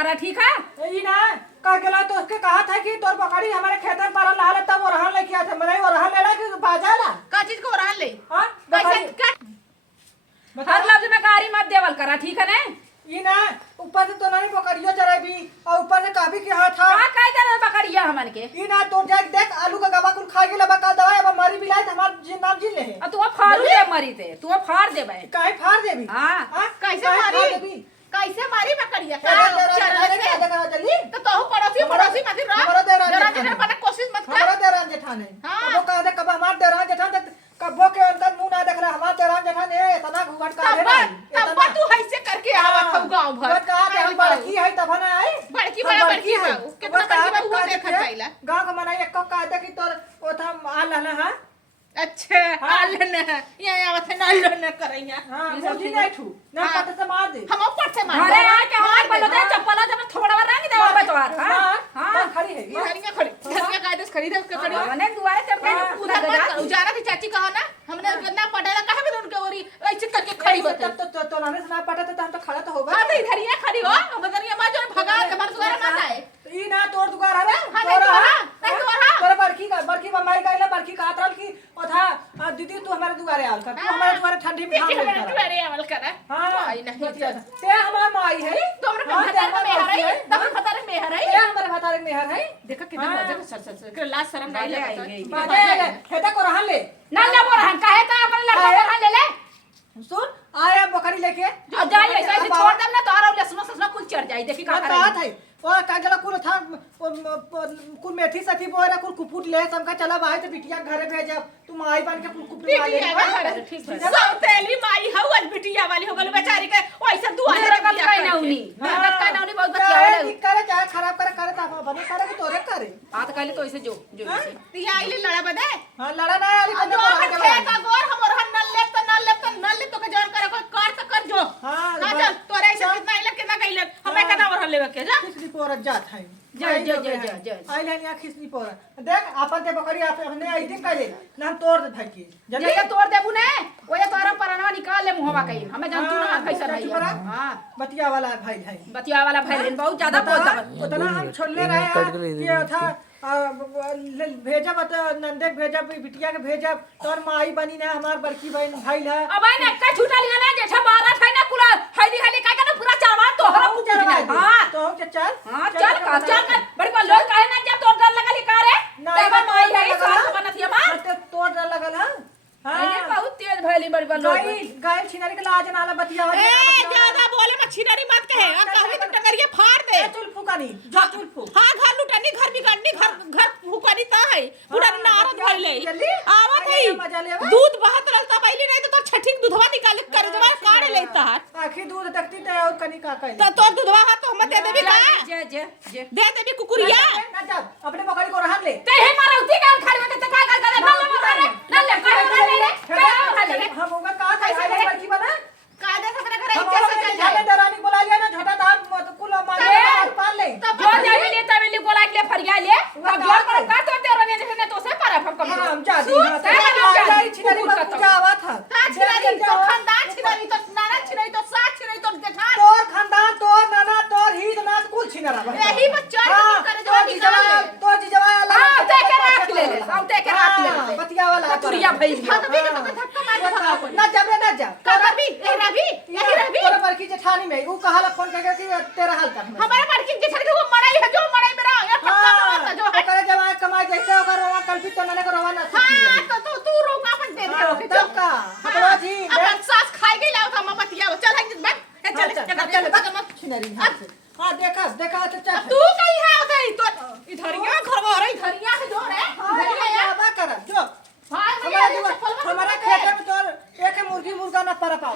करा, ठीक है? ई ना का गेला तो उसके कहा था कि तोर बकरी हमारे खेत में परल रहल तब वो रहन लेके आते मने वो रहन लेला कि बाजाला का चीज को रहन ले हां कैसे का हर लफ्ज में गाड़ी मत देवल करा, ठीक है ना? ई ना ऊपर से तो नहीं बकरियो चराबी और ऊपर से काबी के हाथ था का कह दे बकरिया हमन के? ई ना तो देख आलू का गवा कुल खा गेला बका दवाई अब मरी बिलाई हमार नाम जी ले आ तू फाड़ दे मरी ते, तू फाड़ देबे। काहे फाड़ देबी हां कैसे मारी कैसे मारी बकरिया का चरा जल्दी तो तू पड़ोसी मत रह जरा जरा बना कोशिश मत कर हमारा देरान जेठान है हाँ। वो कह दे कब हमार देरान जेठान कब्बो के अंदर मुंह ना देख रहा हमार देरान जेठान है इतना घूंघट का दे रहा तब तू ऐसे करके आवत हो गांव भर बस कहा हम बड़की है तब ना आई बड़की बड़की है कितना बड़की है वो देखत जाइला गांव का मना एक कह दे कि तोर ओथा आल ना हां अच्छा आलन ये आवत है नालन करैया हां मुझे नहीं ठू ना पट से मार दे हम ऊपर से मार अरे आ के हमार बोलो दे चप्पल जब थोड़ा बार रंग देवा पे तोर। हां हां खड़ी है धनिया कायदे से खरीद के खड़ी मैंने दुआरे चढ़ के उधर मत करो जाना थी चाची कहा ना हमने ना पटेला कहा भी उनके ओरी ऐसे करके खड़ी होते तब तो नाने से ना पटा तो हम तो खड़ा तो होगा हां तो इधर ही खड़ी हो हम धनिया मां जो भगा के मार दुआरा मत आए ई ना तोर दुगार है हां तोरा तोरा बड़की मम्मी गइला बड़की का आतरल की ओथा दीदी तू हमारे दुआरे आल कर तू हमारे दुआरे ठंडी में खा ले कर अरे अमल कर हां आई नहीं ते हमार माई है तुमरे भतार में मेहर है तुमरे भतार में मेहर ते है हमारे भतारे में मेहर है देखा कितना मजा सर के लाज शर्म नहीं लगता बाजे खेता को रहन ले ना ले बोरहन काहे का अपन लड़का बोरहन ले ले सुन आया बकरी लेके जो जाई ऐसे छोड़ दम ना तोरा लसना कुल चढ़ जाई, देखी का करे। बात है और का गला कुल था कुल मेथी सखी बोरा कुल कुपुट ले समका चला भाई तो बिटिया घरे भेज तुम आई बन के कुल कुपुट वाले ठीक है सब तेली माई हौ आज बिटिया वाली हो गल बेचारी के ओइसे दुआरे मेहनत का नौनी बहुत बतिया करे करे चाहे खराब करे करे ता बने करे कि तोरे करे बात कहले तो ऐसे जो ऐसे ती आइले लड़ा बदे हां लड़ा ना आली अब जो है का गोर हमर हन नल ले तो के जॉन करे कर तो कर जो हां चल तोरे ऐसे कितना आइले कितना गइले हमें कना और लेवे के जा खिसनी पोरत जात है जा आई लेनिया खिसनी पोरत देख आपन ते बकरी आप हमने आई दिन कहले ना हम तोड़ दे भाई जल्दी ये तोड़ देबू ने ओए तोरा परनवा निकाल ले मुहवा कहीं हमें जान तू ना कैसे रही। हां बतिया वाला भाई है बतिया वाला भाई बहुत ज्यादा बोलता उतना हम छोड़ले रहे ये था भेजब तो नंदे भेजब बिटिया के भेजब तोर माई बनी ना हमार बड़की बहन भाई है अब आई ना का छूटा लिया ना जेठा बारा है ना कुला हईदी हईदी का ना पूरा चावा तो हरा कुछ हां तो चल हां चल बड़ी बार लोग कहे ना जब तोड़ डर लगा ली का रे तेरा माई है साथ बनत ये बात तो तोड़ डर लगल हां ये बहुत तेज भैली बड़ी बार लोग गाय छिनारी के लाज नाला बतिया ए ज्यादा बोले मत छिनारी मत कहे अब कहबे तो टंगरिया फाड़ दे चुल फुकानी जा चुल फुक हां घर लुटानी घर बिगाड़नी घर फुकानी ता है पूरा नारद भइले आवत है दूध बहत रहता पहले नहीं तो तोर छठी दूधवा निकाल कर जवा काढ़ लेता है आखी दूध तकती ते और कनी का कहले तो तोर दूधवा हाथ तो हम दे देबी का जे दे देबी कुकुरिया ना जा अपने बकरी को रहन ले ते हे मारौती का खाली में ते का ना ले हम होगा का कैसे बड़की बना का दे सकरा घर इज्जत से चल जाए दरानी बुला लिया ना झटा दार मत कुल मार पाल ले जो जाई ले तब ले गोला के फरिया ले अब जोर पर का तो तेरा ने तो से पर हम कम हम जा दी हां छिनारी में पूजा आवा था छिनारी तो खानदान छिनारी तो नाना छिनारी तो साथ छिनारी तो जेठान तोर खानदान तोर नाना तोर हित नात कुल छिनारा यही बच्चा करे जो निकाल ले तो जीजवा अल्लाह हां ते के रख ले हम ते के रख ले बतिया वाला तुरिया भइल हां तो भी तो धक्का मार के भगाओ ना जब ना जा कर भी यही रवि तोरा बड़की जेठानी में वो कहाला फोन करके कि तेरा हाल कर हमारे बड़की जेठानी के वो मड़ाई है जो मड़ाई मेरा ये पक्का मारता जो है करे जब कमाई जैसे ओकर रोवा कल्पित तो नने करवा ना हां तो तू रोका अपन दे दे ओके तब का हटवा जी अपन सास खाई गई लाओ था मम्मा तिया चल है बैठ चल छिनारी हां से हां देखा तो चल तू कहीं है उधर तो इधरिया घर में रही इधरिया है जो रे इधरिया बाबा कर जो हमारा हमारा खेत में तोर एक मुर्गी मुर्गा ना पर पाओ